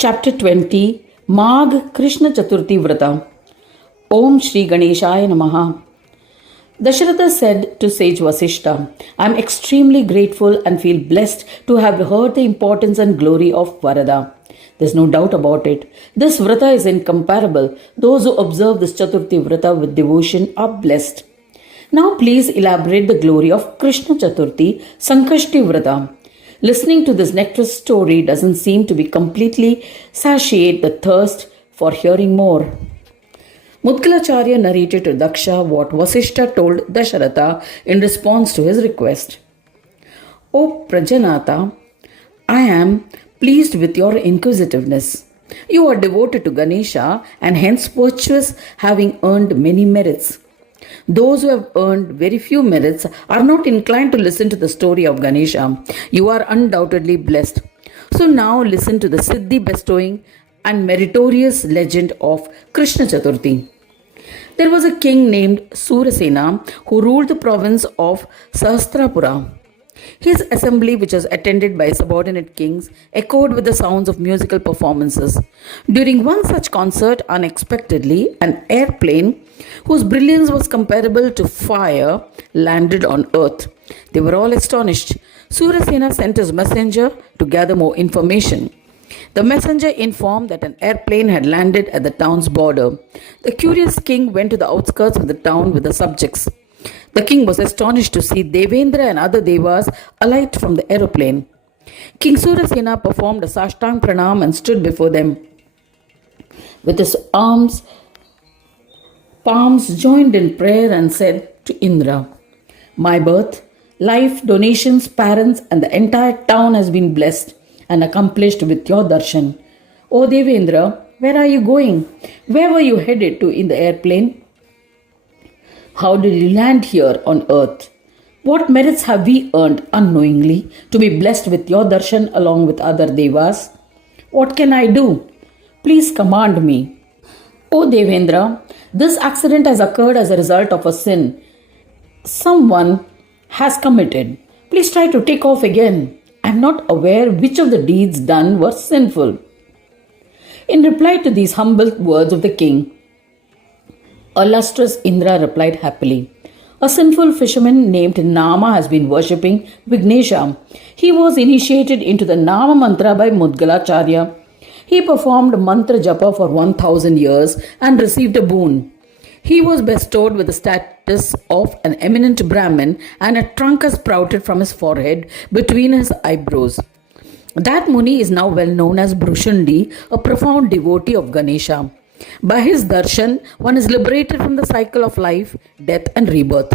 Chapter 20 Magha Krishna Chaturthi Vrata. Om Shri Ganeshaya Namaha. Dasharatha said to sage Vasishta, I am extremely grateful and feel blessed to have heard the importance and glory of Varada. There's no doubt about it. This Vrata is incomparable. Those who observe this Chaturthi Vrata with devotion are blessed. Now please elaborate the glory of Krishna Chaturthi Sankashti Vrata. Listening to this nectar story doesn't seem to be completely satiate the thirst for hearing more. Mudgalacharya narrated to Daksha what Vasishta told Dasharatha in response to his request. O Prajanata, I am pleased with your inquisitiveness. You are devoted to Ganesha and hence virtuous, having earned many merits. Those who have earned very few merits are not inclined to listen to the story of Ganesha. You are undoubtedly blessed. So now listen to the Siddhi bestowing and meritorious legend of Krishna Chaturthi. There was a king named Surasena who ruled the province of Sahasrapura. His assembly, which was attended by subordinate kings, echoed with the sounds of musical performances. During one such concert, unexpectedly, an airplane, whose brilliance was comparable to fire, landed on earth. They were all astonished. Surasena sent his messenger to gather more information. The messenger informed that an airplane had landed at the town's border. The curious king went to the outskirts of the town with the subjects. The king was astonished to see Devendra and other devas alight from the aeroplane. King Surasena performed a Sashtang Pranam and stood before them. With his palms joined in prayer and said to Indra, My birth, life, donations, parents and the entire town has been blessed and accomplished with your darshan. O Devendra, where are you going? Where were you headed to in the airplane? How did you land here on earth? What merits have we earned unknowingly to be blessed with your darshan along with other devas? What can I do? Please command me. O Devendra, this accident has occurred as a result of a sin someone has committed. Please try to take off again. I am not aware which of the deeds done were sinful. In reply to these humble words of the king, illustrious Indra replied happily, A sinful fisherman named Nama has been worshipping Vignesha. He was initiated into the Nama mantra by Mudgalacharya. He performed mantra japa for 1000 years and received a boon. He was bestowed with the status of an eminent Brahmin and a trunk has sprouted from his forehead between his eyebrows. That Muni is now well known as Brushundi, a profound devotee of Ganesha. By his darshan, one is liberated from the cycle of life, death and rebirth.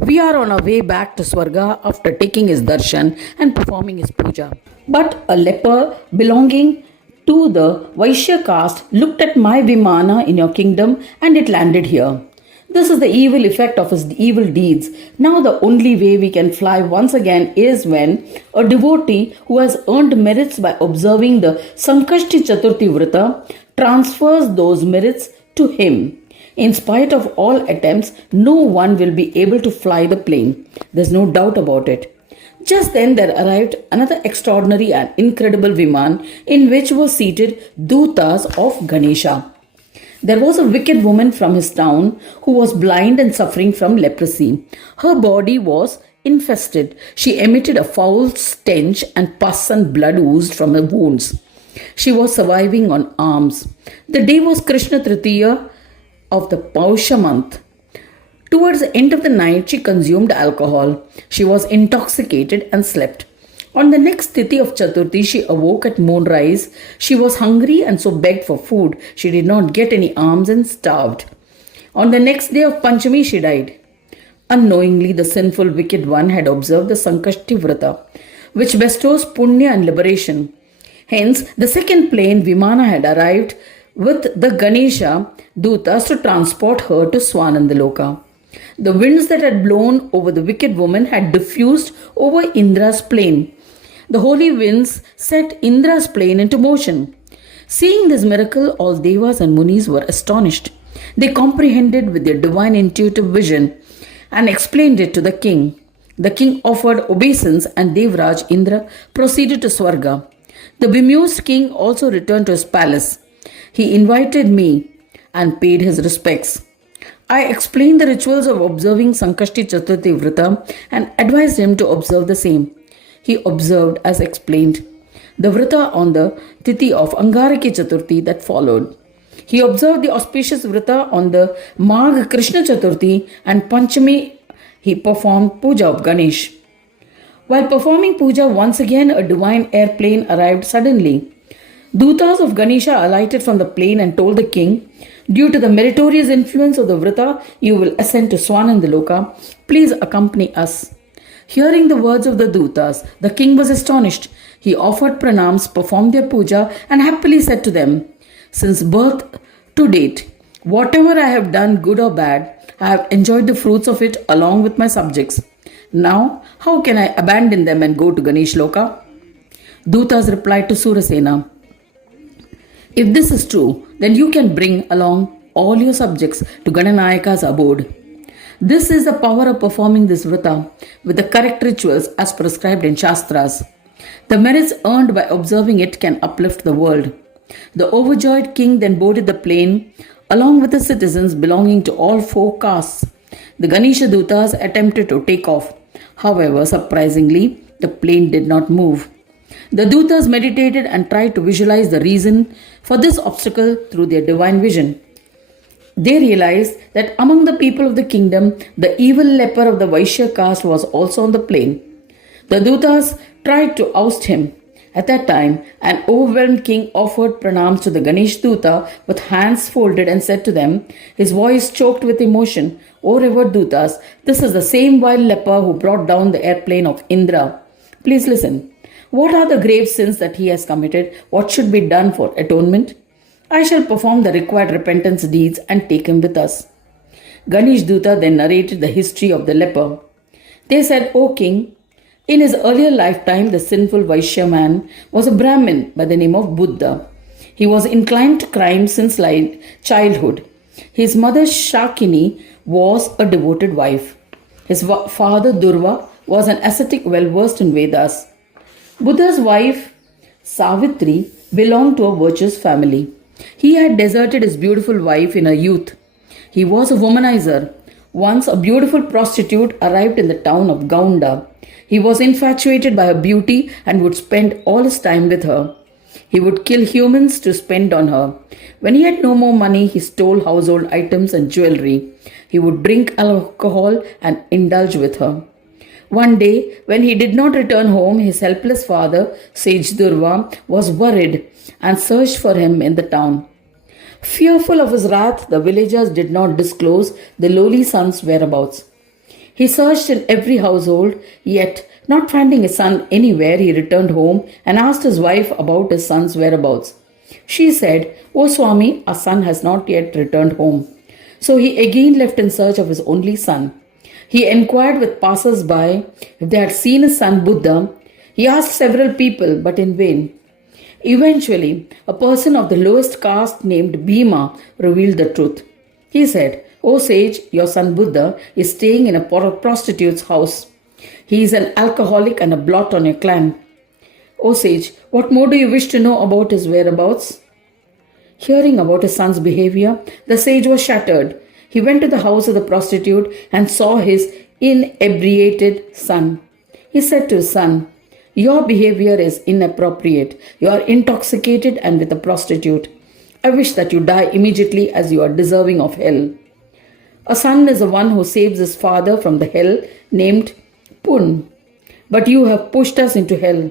We are on our way back to Swarga after taking his darshan and performing his puja. But a leper belonging to the Vaishya caste looked at my Vimana in your kingdom and it landed here. This is the evil effect of his evil deeds. Now the only way we can fly once again is when a devotee who has earned merits by observing the Sankashti Chaturthi Vrata transfers those merits to him. In spite of all attempts, no one will be able to fly the plane. There's no doubt about it. Just then there arrived another extraordinary and incredible Viman in which were seated Dutas of Ganesha. There was a wicked woman from his town who was blind and suffering from leprosy. Her body was infested. She emitted a foul stench and pus and blood oozed from her wounds. She was surviving on alms. The day was Krishna Tritiya of the Pausha month. Towards the end of the night, she consumed alcohol. She was intoxicated and slept. On the next Tithi of Chaturthi, she awoke at moonrise. She was hungry and so begged for food. She did not get any alms and starved. On the next day of Panchami, she died. Unknowingly, the sinful wicked one had observed the Sankashti Vrata, which bestows punya and liberation. Hence, the second plane, Vimana, had arrived with the Ganesha Dutas to transport her to Swanandaloka. The winds that had blown over the wicked woman had diffused over Indra's plane. The holy winds set Indra's plane into motion. Seeing this miracle, all devas and munis were astonished. They comprehended with their divine intuitive vision and explained it to the king. The king offered obeisance and Devraj Indra proceeded to Swarga. The bemused king also returned to his palace. He invited me and paid his respects. I explained the rituals of observing Sankashti Chaturthi Vrata and advised him to observe the same. He observed as explained the Vrata on the Tithi of Angaraki Chaturthi that followed. He observed the auspicious Vrata on the Magha Krishna Chaturthi, and Panchami he performed Puja of Ganesh. While performing puja, once again a divine airplane arrived suddenly. Dutas of Ganesha alighted from the plane and told the king, "Due to the meritorious influence of the Vrata, you will ascend to Swanandaloka. Please accompany us." Hearing the words of the Dutas, the king was astonished. He offered pranams, performed their puja, and happily said to them, "Since birth to date, whatever I have done, good or bad, I have enjoyed the fruits of it along with my subjects. Now, how can I abandon them and go to Ganesh Loka?" Dutas replied to Surasena, "If this is true, then you can bring along all your subjects to Gananayaka's abode. This is the power of performing this vrata with the correct rituals as prescribed in Shastras. The merits earned by observing it can uplift the world." The overjoyed king then boarded the plane along with the citizens belonging to all four castes. The Ganesha Dutas attempted to take off. However, surprisingly, the plane did not move. The Dutas meditated and tried to visualize the reason for this obstacle through their divine vision. They realized that among the people of the kingdom, the evil leper of the Vaishya caste was also on the plane. The Dutas tried to oust him. At that time, an overwhelmed king offered pranams to the Ganesh Duta with hands folded and said to them, his voice choked with emotion, "O revered Dutas, this is the same vile leper who brought down the airplane of Indra. Please listen. What are the grave sins that he has committed? What should be done for atonement? I shall perform the required repentance deeds and take him with us." Ganesh Duta then narrated the history of the leper. They said, "O king, in his earlier lifetime, the sinful Vaishya man was a Brahmin by the name of Buddha. He was inclined to crime since childhood. His mother Shakini was a devoted wife. His father Durva was an ascetic well versed in Vedas. Buddha's wife Savitri belonged to a virtuous family. He had deserted his beautiful wife in her youth. He was a womanizer. Once a beautiful prostitute arrived in the town of Gaunda. He was infatuated by her beauty and would spend all his time with her. He would kill humans to spend on her. When he had no more money, he stole household items and jewelry. He would drink alcohol and indulge with her. One day, when he did not return home, his helpless father, Sage Durva, was worried and searched for him in the town. Fearful of his wrath, the villagers did not disclose the lowly son's whereabouts. He searched in every household, yet, not finding his son anywhere, he returned home and asked his wife about his son's whereabouts. She said, "O Swami, our son has not yet returned home." So he again left in search of his only son. He inquired with passers-by if they had seen his son Buddha. He asked several people, but in vain. Eventually, a person of the lowest caste named Bhima revealed the truth. He said, "O sage, your son Buddha is staying in a prostitute's house. He is an alcoholic and a blot on your clan." "O sage, what more do you wish to know about his whereabouts?" Hearing about his son's behavior, the sage was shattered. He went to the house of the prostitute and saw his inebriated son. He said to his son, "Your behavior is inappropriate. You are intoxicated and with a prostitute. I wish that you die immediately as you are deserving of hell." A son is the one who saves his father from the hell named Pun. But you have pushed us into hell.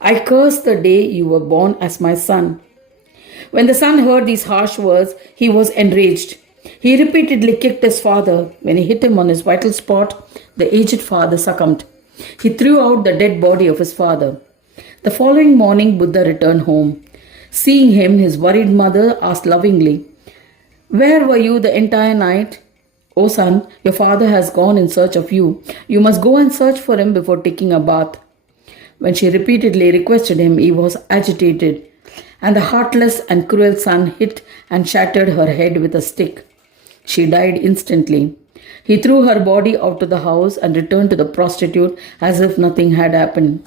I curse the day you were born as my son. When the son heard these harsh words, he was enraged. He repeatedly kicked his father. When he hit him on his vital spot, the aged father succumbed. He threw out the dead body of his father. The following morning, Buddha returned home. Seeing him, his worried mother asked lovingly, "Where were you the entire night?" "O son, your father has gone in search of you. You must go and search for him before taking a bath." When she repeatedly requested him, he was agitated, and the heartless and cruel son hit and shattered her head with a stick. She died instantly. He threw her body out of the house and returned to the prostitute as if nothing had happened.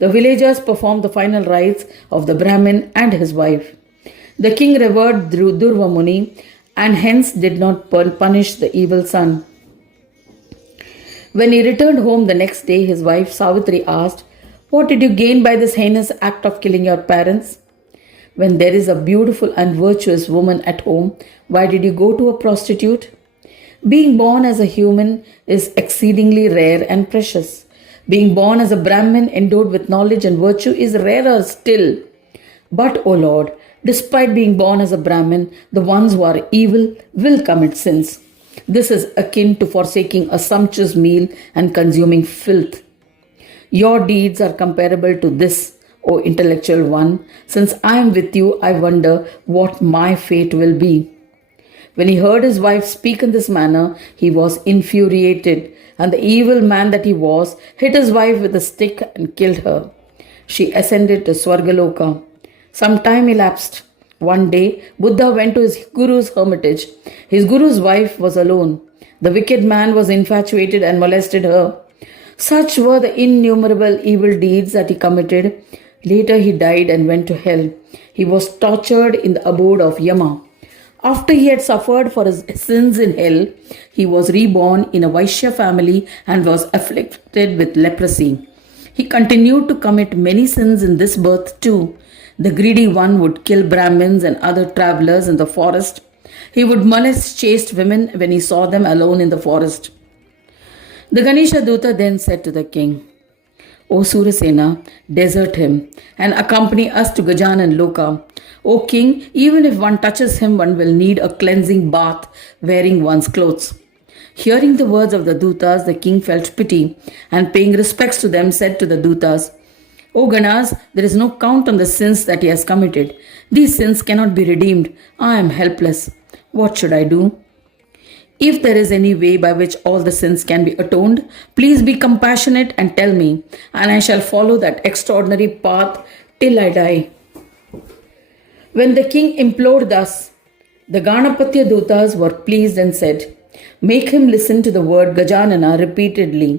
The villagers performed the final rites of the Brahmin and his wife. The king revered Durva Muni and hence did not punish the evil son. When he returned home the next day, his wife Savitri asked, "What did you gain by this heinous act of killing your parents? When there is a beautiful and virtuous woman at home, why did you go to a prostitute?" Being born as a human is exceedingly rare and precious. Being born as a Brahmin endowed with knowledge and virtue is rarer still. But, O Lord, despite being born as a Brahmin, the ones who are evil will commit sins. This is akin to forsaking a sumptuous meal and consuming filth. Your deeds are comparable to this, O intellectual one. Since I am with you, I wonder what my fate will be. When he heard his wife speak in this manner, he was infuriated, and the evil man that he was hit his wife with a stick and killed her. She ascended to Swargaloka. Some time elapsed. One day, Buddha went to his guru's hermitage. His guru's wife was alone. The wicked man was infatuated and molested her. Such were the innumerable evil deeds that he committed. Later he died and went to hell. He was tortured in the abode of Yama. After he had suffered for his sins in hell, he was reborn in a Vaishya family and was afflicted with leprosy. He continued to commit many sins in this birth too. The greedy one would kill Brahmins and other travelers in the forest. He would molest chaste women when he saw them alone in the forest. The Ganesha Duta then said to the king, "O Surasena, desert him and accompany us to Gajanan Loka. O king, even if one touches him, one will need a cleansing bath wearing one's clothes." Hearing the words of the Dutas, the king felt pity and paying respects to them said to the Dutas, "O Ganas, there is no count on the sins that he has committed. These sins cannot be redeemed. I am helpless. What should I do? If there is any way by which all the sins can be atoned, please be compassionate and tell me, and I shall follow that extraordinary path till I die." When the king implored thus, the Ganapatya Dutas were pleased and said, "Make him listen to the word Gajanana repeatedly.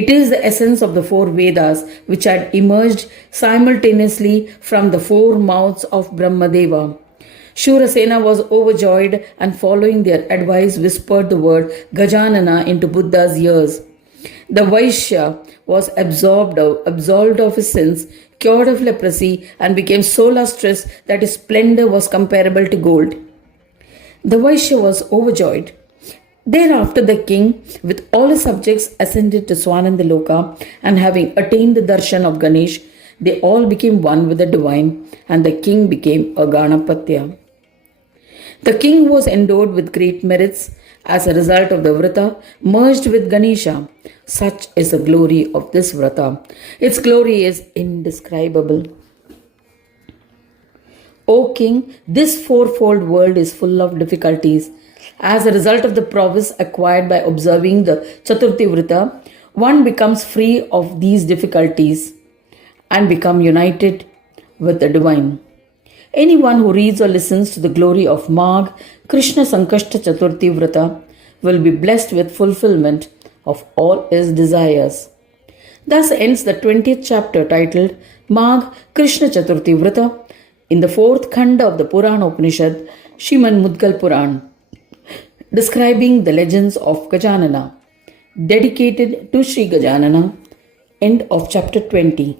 It is the essence of the four Vedas which had emerged simultaneously from the four mouths of Brahmadeva." Shurasena was overjoyed and following their advice whispered the word Gajanana into Buddha's ears. The Vaishya was absolved of his sins, cured of leprosy, and became so lustrous that his splendor was comparable to gold. The Vaishya was overjoyed. Thereafter the king, with all his subjects, ascended to Swanandaloka, and having attained the darshan of Ganesh, they all became one with the divine, and the king became a Ganapatya. The king was endowed with great merits as a result of the Vrata merged with Ganesha. Such is the glory of this Vrata. Its glory is indescribable. O king, this fourfold world is full of difficulties. As a result of the prowess acquired by observing the Chaturthi Vrata, one becomes free of these difficulties and become united with the divine. Anyone who reads or listens to the glory of Magha Krishna Chaturthi Vrata will be blessed with fulfillment of all his desires. Thus ends the 20th chapter titled Magha Krishna Chaturthi Vrata in the 4th Khanda of the Purana Upanishad, Srimad Mudgal Puran, describing the legends of Gajanana, dedicated to Sri Gajanana. End of chapter 20.